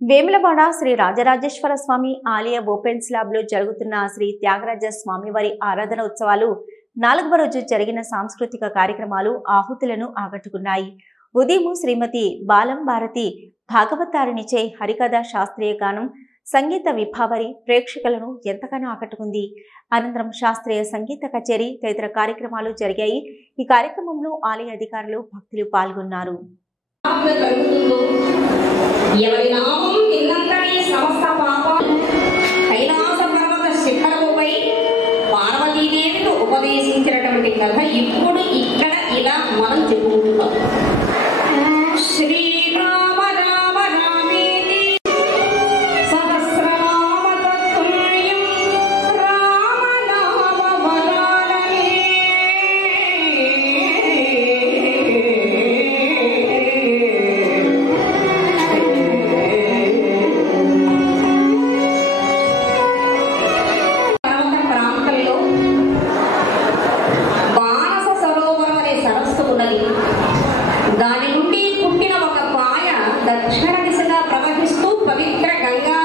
వేములవాడ శ్రీ రాజరాజేశ్వర స్వామి ఆలయ open slab లో జరుగుతున్న శ్రీ త్యాగరాజ స్వామివారి ఆరాధన ఉత్సవాలు 4వ రోజు జరిగిన సాంస్కృతిక కార్యక్రమాలు ఆహుతులను ఆకట్టుకున్నాయి. ఉదయం శ్రీమతి బాలం భారతి భాగవతారినిచే హరికథ శాస్త్రీయ గానం సంగీత విభావరి ప్రేక్షకులను ఎంతగానో ఆకట్టుకుంది. అనంతరం శాస్త్రీయ సంగీత కచేరీ తదితర కార్యక్రమాలు జరిగాయి. ఈ కార్యక్రమంలో ఆలయ అధికారులు భక్తులు పాల్గొన్నారు. ఎవరి నామం నిన్నంతనే సమస్త పాపాలు కైలాస పర్వత శిఖరముపై పార్వతీదేవితో ఉపదేశించినటువంటి కథ ఇప్పుడు ఇక్కడ ఇలా మనం చెప్పుకుంటున్నాం. శ్రీరామ రామ రామేతి సహస్రనామ తత్తుల్యం రామ నామ బలాలనే దాని నుండి పుట్టిన ఒక పాయ దక్షిణ దిశగా ప్రవహిస్తూ పవిత్ర గంగా